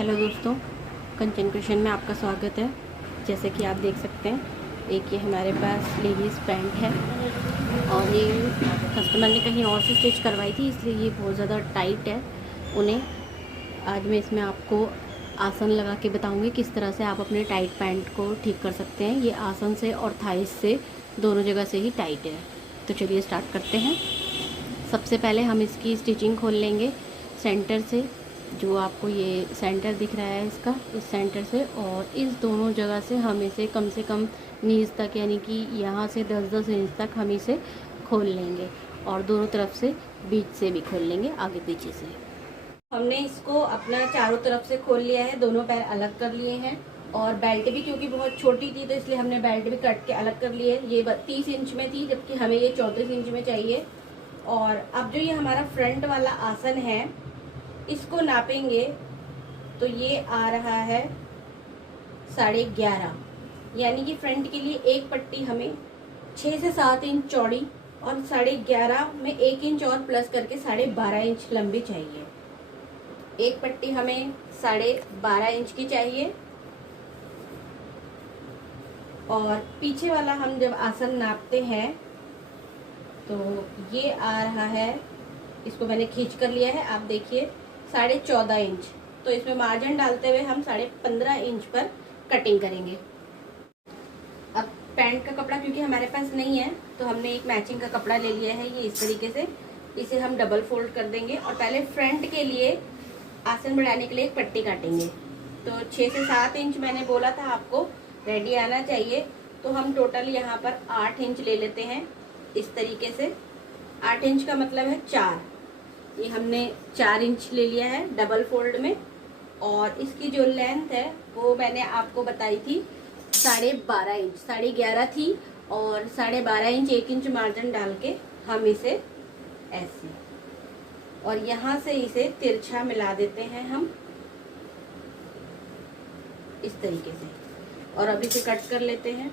Hello दोस्तों, कंचन creation में आपका स्वागत है। जैसे कि आप देख सकते हैं, एक ये हमारे पास लेडीज़ पैंट है और ये कस्टमर ने कहीं और से स्टिच करवाई थी, इसलिए ये बहुत ज़्यादा टाइट है उन्हें। आज मैं इसमें आपको आसन लगा के बताऊंगी किस तरह से आप अपने टाइट पैंट को ठीक कर सकते हैं। ये आसन से और थाइस से दोनों जगह से ही टाइट है। तो चलिए स्टार्ट करते हैं। सबसे पहले हम इसकी स्टिचिंग खोल लेंगे सेंटर से। जो आपको ये सेंटर दिख रहा है इसका, इस सेंटर से और इस दोनों जगह से हम इसे कम से कम नीज तक, यानी कि यहाँ से 10-10 इंच तक हम इसे खोल लेंगे और दोनों तरफ से बीच से भी खोल लेंगे, आगे पीछे से। हमने इसको अपना चारों तरफ से खोल लिया है, दोनों पैर अलग कर लिए हैं और बेल्ट भी क्योंकि बहुत छोटी थी तो इसलिए हमने बेल्ट भी कट के अलग कर लिए। ये 30 इंच में थी जबकि हमें ये 34 इंच में चाहिए। और अब जो ये हमारा फ्रंट वाला आसन है इसको नापेंगे तो ये आ रहा है 11.5, यानी कि फ्रंट के लिए एक पट्टी हमें 6 से 7 इंच चौड़ी और 11.5 में 1 इंच और प्लस करके 12.5 इंच लंबी चाहिए। एक पट्टी हमें 12.5 इंच की चाहिए और पीछे वाला हम जब आसन नापते हैं तो ये आ रहा है, इसको मैंने खींच कर लिया है, आप देखिए 14.5 इंच। तो इसमें मार्जिन डालते हुए हम 15.5 इंच पर कटिंग करेंगे। अब पैंट का कपड़ा क्योंकि हमारे पास नहीं है तो हमने एक मैचिंग का कपड़ा ले लिया है, ये इस तरीके से। इसे हम डबल फोल्ड कर देंगे और पहले फ्रंट के लिए आसन बढ़ाने के लिए एक पट्टी काटेंगे। तो 6 से 7 इंच मैंने बोला था आपको रेडी आना चाहिए, तो हम टोटल यहाँ पर 8 इंच ले लेते हैं इस तरीके से। 8 इंच का मतलब है 4, ये हमने 4 इंच ले लिया है डबल फोल्ड में। और इसकी जो लेंथ है वो मैंने आपको बताई थी 12.5 इंच, 11.5 थी और 12.5 इंच 1 इंच मार्जिन डाल के हम इसे ऐसे और यहाँ से इसे तिरछा मिला देते हैं हम इस तरीके से और अब इसे कट कर लेते हैं।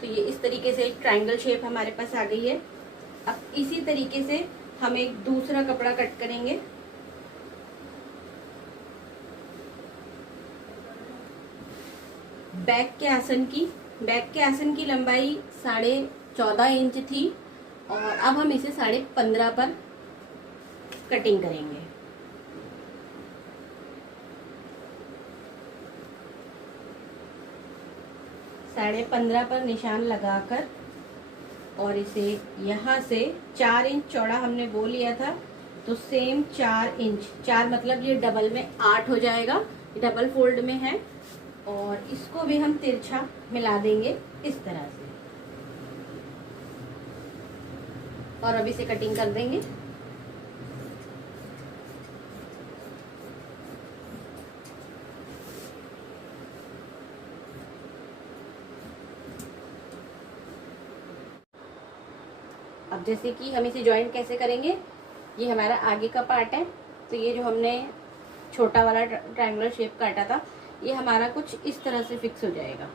तो ये इस तरीके से एक ट्रायंगल शेप हमारे पास आ गई है। अब इसी तरीके से हम एक दूसरा कपड़ा कट करेंगे। बैक के आसन की लंबाई 14.5 इंच थी और अब हम इसे 15.5 पर कटिंग करेंगे। साढ़े 15 पर निशान लगाकर और इसे यहाँ से 4 इंच चौड़ा हमने वो लिया था, तो सेम 4 इंच, 4 मतलब ये डबल में 8 हो जाएगा, डबल फोल्ड में है। और इसको भी हम तिरछा मिला देंगे इस तरह से और अब इसे कटिंग कर देंगे। अब जैसे कि हम इसे ज्वाइंट कैसे करेंगे, ये हमारा आगे का पार्ट है, तो ये जो हमने छोटा वाला ट्रायंगुलर शेप काटा था ये हमारा कुछ इस तरह से फिक्स हो जाएगा,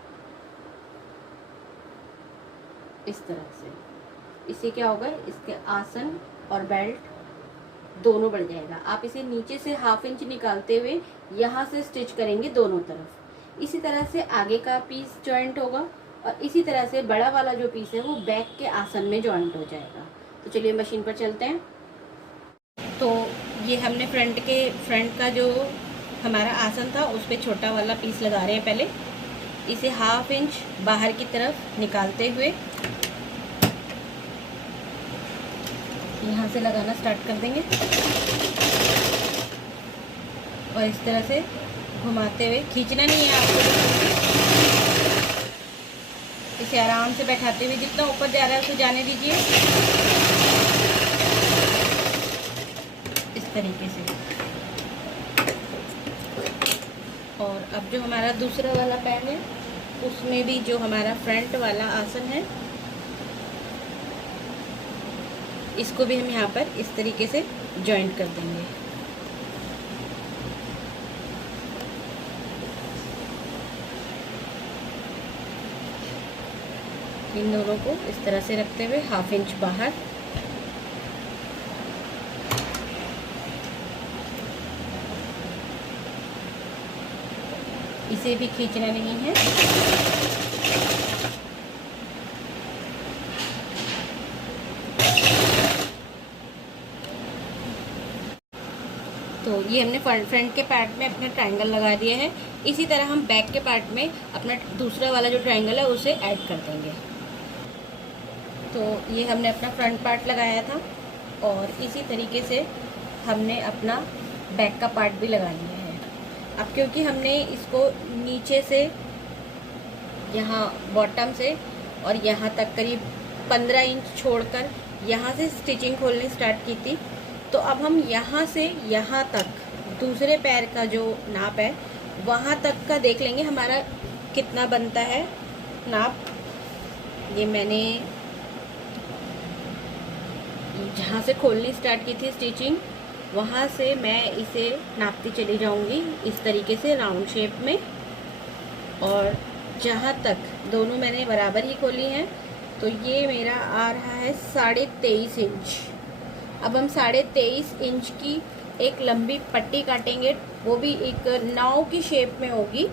इस तरह से। इससे क्या होगा, इसके आसन और बेल्ट दोनों बढ़ जाएगा। आप इसे नीचे से 1/2 इंच निकालते हुए यहाँ से स्टिच करेंगे दोनों तरफ। इसी तरह से आगे का पीस ज्वाइंट होगा और इसी तरह से बड़ा वाला जो पीस है वो बैक के आसन में ज्वाइंट हो जाएगा। तो चलिए मशीन पर चलते हैं। तो ये हमने फ्रंट का जो हमारा आसन था उस पर छोटा वाला पीस लगा रहे हैं। पहले इसे 1/2 इंच बाहर की तरफ निकालते हुए यहाँ से लगाना स्टार्ट कर देंगे और इस तरह से घुमाते हुए, खींचना नहीं है आपको, इसे आराम से बैठाते हुए जितना ऊपर जा रहा है उसे जाने दीजिए इस तरीके से। और अब जो हमारा दूसरा वाला पैर है उसमें भी जो हमारा फ्रंट वाला आसन है इसको भी हम यहाँ पर इस तरीके से जॉइंट कर देंगे। इन दोनों को इस तरह से रखते हुए 1/2 इंच बाहर इसे भी खींचना नहीं है। तो ये हमने फ्रंट के पार्ट में अपना ट्रायंगल लगा दिया है। इसी तरह हम बैक के पार्ट में अपना दूसरा वाला जो ट्रायंगल है उसे ऐड कर देंगे। तो ये हमने अपना फ्रंट पार्ट लगाया था और इसी तरीके से हमने अपना बैक का पार्ट भी लगा लिया है। अब क्योंकि हमने इसको नीचे से यहाँ बॉटम से और यहाँ तक करीब 15 इंच छोड़कर यहाँ से स्टिचिंग खोलनी स्टार्ट की थी, तो अब हम यहाँ से यहाँ तक दूसरे पैर का जो नाप है वहाँ तक का देख लेंगे हमारा कितना बनता है नाप। ये मैंने जहाँ से खोलनी स्टार्ट की थी स्टिचिंग, वहाँ से मैं इसे नापती चली जाऊँगी इस तरीके से राउंड शेप में। और जहाँ तक दोनों मैंने बराबर ही खोली हैं, तो ये मेरा आ रहा है 23.5 इंच। अब हम 23.5 इंच की एक लंबी पट्टी काटेंगे, वो भी एक नाव की शेप में होगी,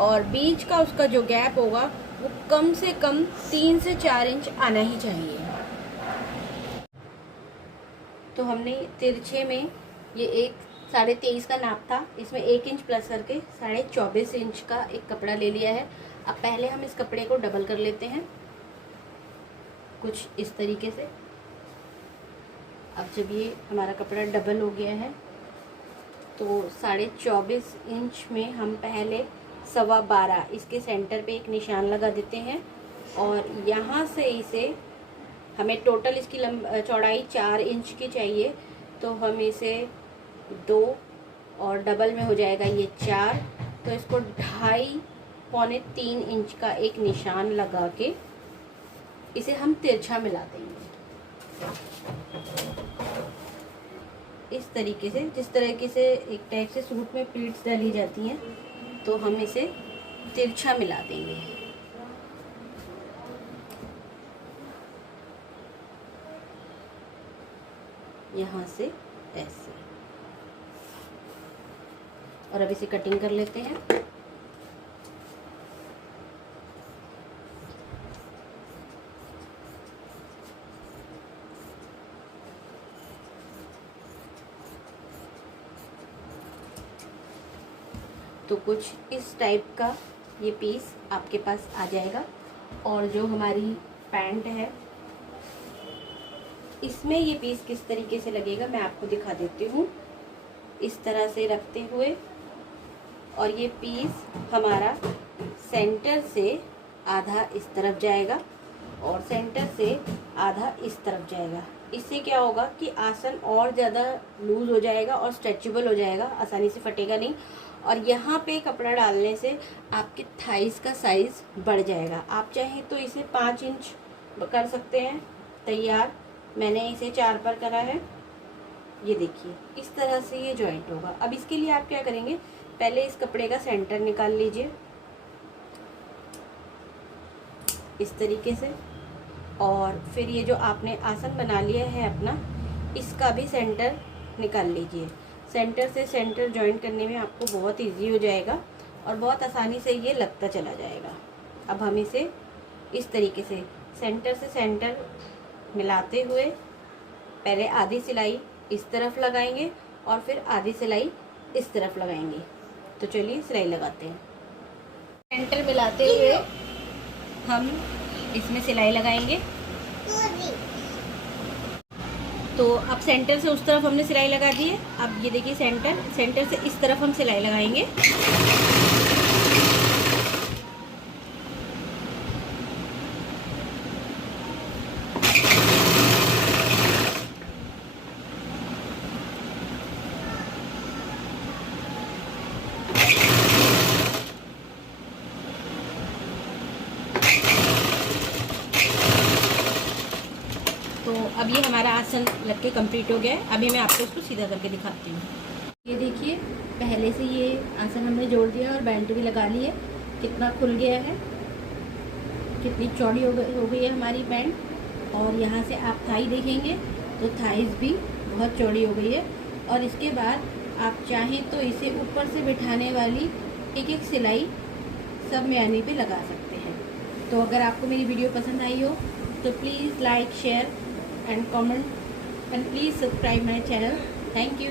और बीच का उसका जो गैप होगा वो कम से कम 3 से 4 इंच आना ही चाहिए। तो हमने तिरछे में ये एक 23.5 का नाप था, इसमें 1 इंच प्लस करके 24.5 इंच का एक कपड़ा ले लिया है। अब पहले हम इस कपड़े को डबल कर लेते हैं कुछ इस तरीके से। अब जब ये हमारा कपड़ा डबल हो गया है तो 24.5 इंच में हम पहले 12.25 इसके सेंटर पे एक निशान लगा देते हैं, और यहाँ से इसे हमें टोटल इसकी चौड़ाई 4 इंच की चाहिए, तो हम इसे 2 और डबल में हो जाएगा ये 4, तो इसको 2.5 पौने 3 इंच का एक निशान लगा के इसे हम तिरछा मिला देंगे इस तरीके से। जिस तरीके से एक टाइप से सूट में प्लीट्स डाली जाती हैं, तो हम इसे तिरछा मिला देंगे। यहाँ से ऐसे, और अब इसे कटिंग कर लेते हैं। तो कुछ इस टाइप का ये पीस आपके पास आ जाएगा। और जो हमारी पैंट है इसमें ये पीस किस तरीके से लगेगा मैं आपको दिखा देती हूँ। इस तरह से रखते हुए, और ये पीस हमारा सेंटर से आधा इस तरफ जाएगा और सेंटर से आधा इस तरफ जाएगा। इससे क्या होगा कि आसन और ज़्यादा लूज़ हो जाएगा और स्ट्रेचेबल हो जाएगा, आसानी से फटेगा नहीं। और यहाँ पे कपड़ा डालने से आपके थाइस का साइज़ बढ़ जाएगा। आप चाहें तो इसे 5 इंच कर सकते हैं तैयार, मैंने इसे 4 पर करा है। ये देखिए इस तरह से ये जॉइंट होगा। अब इसके लिए आप क्या करेंगे, पहले इस कपड़े का सेंटर निकाल लीजिए इस तरीके से, और फिर ये जो आपने आसन बना लिया है अपना, इसका भी सेंटर निकाल लीजिए। सेंटर से सेंटर जॉइंट करने में आपको बहुत इजी हो जाएगा और बहुत आसानी से ये लगता चला जाएगा। अब हम इसे इस तरीके से सेंटर से सेंटर मिलाते हुए पहले आधी सिलाई इस तरफ लगाएंगे और फिर आधी सिलाई इस तरफ लगाएंगे। तो चलिए सिलाई लगाते हैं। सेंटर मिलाते हुए हम इसमें सिलाई लगाएंगे। तो अब सेंटर से उस तरफ हमने सिलाई लगा दी है। अब ये देखिए सेंटर से इस तरफ हम सिलाई लगाएंगे। तो अब ये हमारा आसन लग के कम्प्लीट हो गया है। अभी मैं आपको इसको सीधा करके दिखाती हूँ। ये देखिए पहले से ये आसन हमने जोड़ दिया और बेल्ट भी लगा ली है। कितना खुल गया है, कितनी चौड़ी हो गई है हमारी पैंट। और यहाँ से आप थाई देखेंगे तो थाइस भी बहुत चौड़ी हो गई है। और इसके बाद आप चाहें तो इसे ऊपर से बिठाने वाली एक एक सिलाई सब म्यानी पे लगा सकते हैं। तो अगर आपको मेरी वीडियो पसंद आई हो तो please like, share and comment and please subscribe my channel. Thank you.